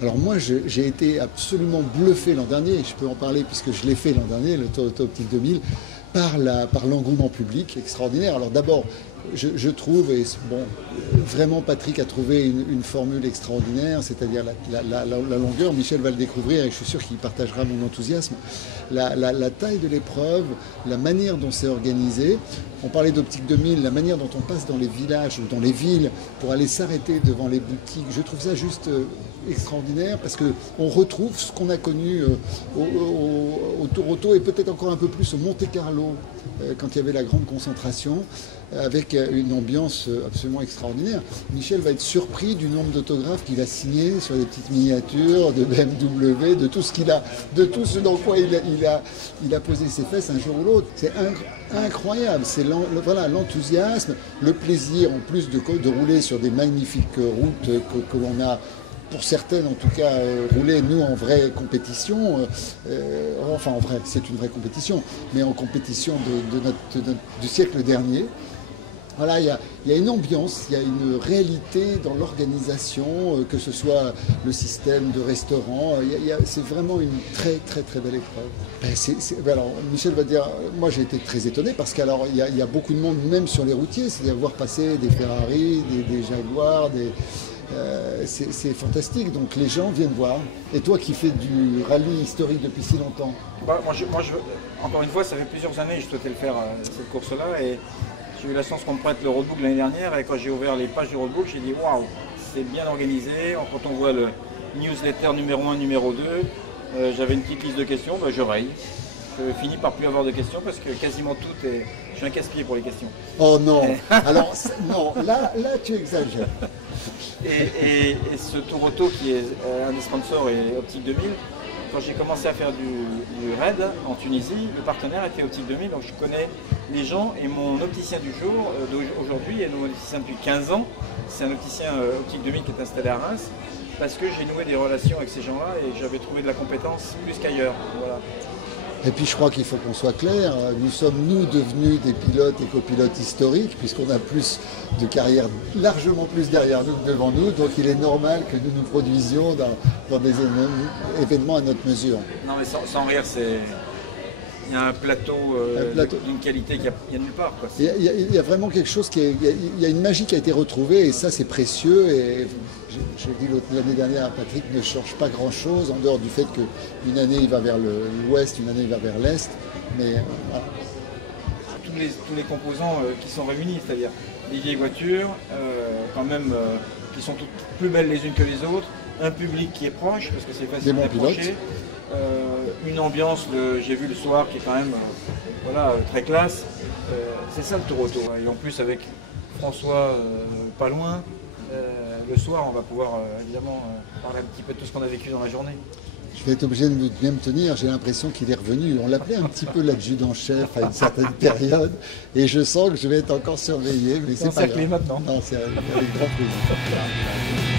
Alors moi, j'ai été absolument bluffé l'an dernier, et je peux en parler puisque je l'ai fait l'an dernier, le Tour Optique 2000, par l'engouement public extraordinaire. Alors d'abord, je trouve, et bon, vraiment Patrick a trouvé une formule extraordinaire, c'est-à-dire la longueur. Michel va le découvrir et je suis sûr qu'il partagera mon enthousiasme. La taille de l'épreuve, la manière dont c'est organisé. On parlait d'Optique 2000, la manière dont on passe dans les villages ou dans les villes pour aller s'arrêter devant les boutiques. Je trouve ça juste extraordinaire parce qu'on retrouve ce qu'on a connu au Tour Auto et peut-être encore un peu plus au Monte-Carlo quand il y avait la grande concentration, avec une ambiance absolument extraordinaire. Michel va être surpris du nombre d'autographes qu'il a signés sur des petites miniatures de BMW, de tout ce qu'il a, de tout ce dans quoi il a posé ses fesses un jour ou l'autre. C'est incroyable, c'est l'enthousiasme, le plaisir en plus de rouler sur des magnifiques routes que l'on a, pour certaines en tout cas, rouler nous en vraie compétition, enfin en vrai, c'est une vraie compétition, mais en compétition du siècle dernier. Voilà, il y a une ambiance, il y a une réalité dans l'organisation, que ce soit le système de restaurant. C'est vraiment une très très très belle épreuve. Alors Michel va dire, moi j'ai été très étonné parce qu'alors il y a beaucoup de monde même sur les routiers, c'est-à-dire voir passer des Ferrari, des Jaguars, c'est fantastique. Donc les gens viennent voir. Et toi qui fais du rallye historique depuis si longtemps? Encore une fois, ça fait plusieurs années que je souhaitais le faire, cette course-là. Et j'ai eu la chance qu'on me prête le roadbook l'année dernière et quand j'ai ouvert les pages du roadbook, j'ai dit waouh, c'est bien organisé. Quand on voit le newsletter numéro 1, numéro 2, j'avais une petite liste de questions, je raye. Je finis par plus avoir de questions parce que quasiment tout est... Je suis un casse-pied pour les questions. Oh non. Alors non, là tu exagères. Et ce Tour Auto qui est un des sponsors et Optique 2000, quand j'ai commencé à faire du raid en Tunisie, le partenaire était Optique 2000, donc je connais les gens et mon opticien du jour d'aujourd'hui est mon opticien depuis 15 ans. C'est un opticien Optique 2000 qui est installé à Reims parce que j'ai noué des relations avec ces gens-là et j'avais trouvé de la compétence plus qu'ailleurs. Voilà. Et puis je crois qu'il faut qu'on soit clair, nous sommes devenus des pilotes et copilotes historiques puisqu'on a plus de carrière, largement plus derrière nous que devant nous, donc il est normal que nous nous produisions dans des événements à notre mesure. Non mais sans rire, il y a un plateau d'une qualité qu'il n'y a nulle part. Il y a vraiment quelque chose il y a une magie qui a été retrouvée et ça c'est précieux. Et j'ai dit l'année dernière à Patrick, ne change pas grand-chose en dehors du fait qu'une année il va vers l'ouest, une année il va vers l'est. Mais voilà. Tous les composants qui sont réunis, c'est-à-dire des vieilles voitures, quand même, qui sont toutes plus belles les unes que les autres, un public qui est proche, parce que c'est facile d'approcher. Une ambiance, j'ai vu le soir, qui est quand même très classe. C'est ça le Tour Auto. Et en plus avec François pas loin, le soir on va pouvoir évidemment parler un petit peu de tout ce qu'on a vécu dans la journée. Je vais être obligé de bien me tenir, j'ai l'impression qu'il est revenu. On l'appelait un petit peu l'adjudant-chef à une certaine période et je sens que je vais être encore surveillé. Mais c'est pas grave. Maintenant. Non, c'est avec grand plaisir.